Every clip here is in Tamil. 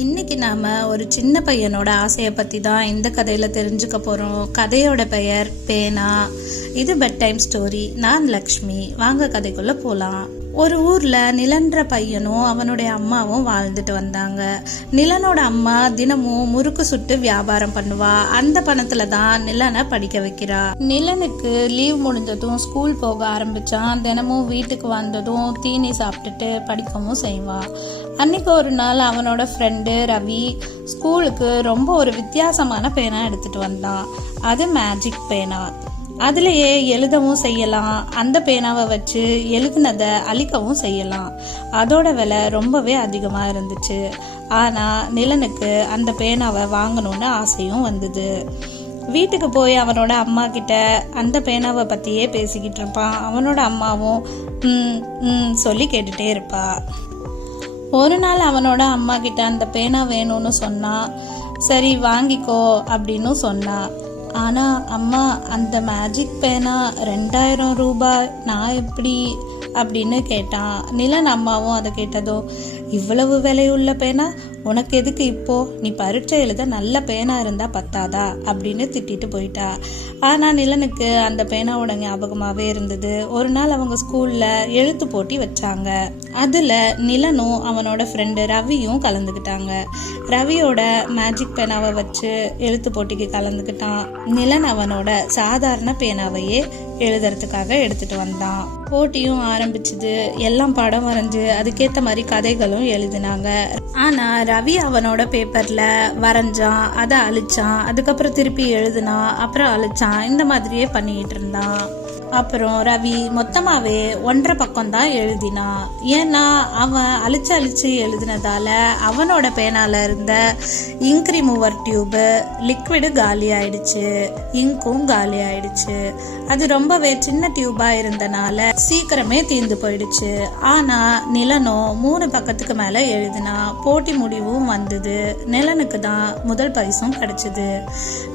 இன்னைக்கு நாம ஒரு சின்ன பையனோட ஆசையை பத்தி தான் இந்த கதையில தெரிஞ்சுக்க போறோம். கதையோட பெயர் பேனா. இது பெட் டைம் ஸ்டோரி. நான் லக்ஷ்மி. வாங்க கதைக்குள்ள போலாம். ஒரு ஊர்ல நிலன்ற பையனும் அவனுடைய அம்மாவும் வாழ்ந்துட்டு வந்தாங்க. நிலனோட அம்மா தினமும் முறுக்கு சுட்டு வியாபாரம் பண்ணுவா. அந்த பணத்துல தான் நிலனை படிக்க வைக்கிறா. நிலனுக்கு லீவ் முடிஞ்சதும் ஸ்கூல் போக ஆரம்பிச்சான். தினமும் வீட்டுக்கு வந்ததும் தீனி சாப்பிட்டுட்டு படிக்கவும் செய்வான். அன்னைக்கு ஒரு நாள் அவனோட ஃப்ரெண்டு ரவி ஸ்கூலுக்கு ரொம்ப ஒரு வித்தியாசமான பேனா எடுத்துட்டு வந்தான். அது மேஜிக் பேனா. அதுலயே எழுதவும் செய்யலாம். அந்த பேனாவை வச்சு எழுதுனதை அழிக்கவும் செய்யலாம். அதோட விலை ரொம்பவே அதிகமா இருந்துச்சு. ஆனா நிலனுக்கு அந்த பேனாவை வாங்கணும்னு ஆசையும் வந்தது. வீட்டுக்கு போய் அவனோட அம்மா கிட்ட அந்த பேனாவை பத்தியே பேசிக்கிட்டு இருப்பான். அவனோட அம்மாவும் சொல்லி கேட்டுட்டே இருப்பா. ஒரு நாள் அவனோட அம்மா கிட்ட அந்த பேனா வேணும்னு சொன்னா. சரி வாங்கிக்கோ அப்படின்னு சொன்னா. ஆனா அம்மா, அந்த மேஜிக் பேனா 2000 ரூபாய், நான் எப்படி அப்படின்னு கேட்டான். நிலன் அம்மாவும் அதை கேட்டதோ, இவ்வளவு விலையுள்ள பேனா உனக்கு எதுக்கு இப்போ? நீ பரீட்சை எழுத நல்ல பேனா இருந்தா பத்தாதா அப்படின்னு திட்டிட்டு போயிட்டா. ஆனா நிலனுக்கு அந்த பேனாவோட ஞாபகமாவே இருந்தது. ஒரு நாள் அவங்க ஸ்கூல்ல எழுத்து போட்டி வச்சாங்க. அதுல நிலனும் அவனோட ஃப்ரெண்டு ரவியும் கலந்துக்கிட்டாங்க. ரவியோட மேஜிக் பேனாவை வச்சு எழுத்து போட்டிக்கு கலந்துக்கிட்டான். நிலன் அவனோட சாதாரண பேனாவையே எழுதுறதுக்காக எடுத்துட்டு வந்தான். போட்டியும் ஆரம்பிச்சுது. எல்லாம் படம் வரைஞ்சு அதுக்கேத்த மாதிரி கதைகளும் எழுதினாங்க. ஆனா ரவி அவனோட பேப்பர்ல வரைஞ்சான், அதை அழிச்சான், அதுக்கப்புறம் திருப்பி எழுதினான், அப்புறம் அழிச்சான். இந்த மாதிரியே பண்ணிட்டு இருந்தான். அப்புறம் ரவி மொத்தமாவே 1.5 பக்கம் தான் எழுதினான். ஏன்னா அவன் அழிச்சு எழுதினதால அவனோட பேனால இருந்த இங்க் ரிமூவர் டியூபு லிக்விடு காலி ஆயிடுச்சு. இங்கும் காலி ஆயிடுச்சு. அது ரொம்பவே சின்ன டியூபா இருந்தனால சீக்கிரமே தீர்ந்து போயிடுச்சு. ஆனா நிலனும் 3 பக்கத்துக்கு மேல எழுதினா. போட்டி முடிவும் வந்தது. நிலனுக்கு தான் முதல் பரிசும் கிடைச்சது.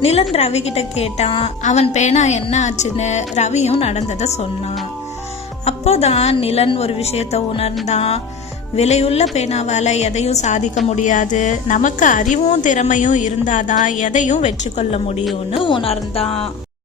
நிலன் ரவி கிட்ட கேட்டான், அவன் பேனா என்ன ஆச்சுன்னு. ரவியும் நடந்ததை சொன்னான். அப்போதான் நிலன் ஒரு விஷயத்த உணர்ந்தான். விலையுள்ள பேனாவால எதையும் சாதிக்க முடியாது. நமக்கு அறிவும் திறமையும் இருந்தாதான் எதையும் வெற்றி கொள்ள முடியும்னு உணர்ந்தான்.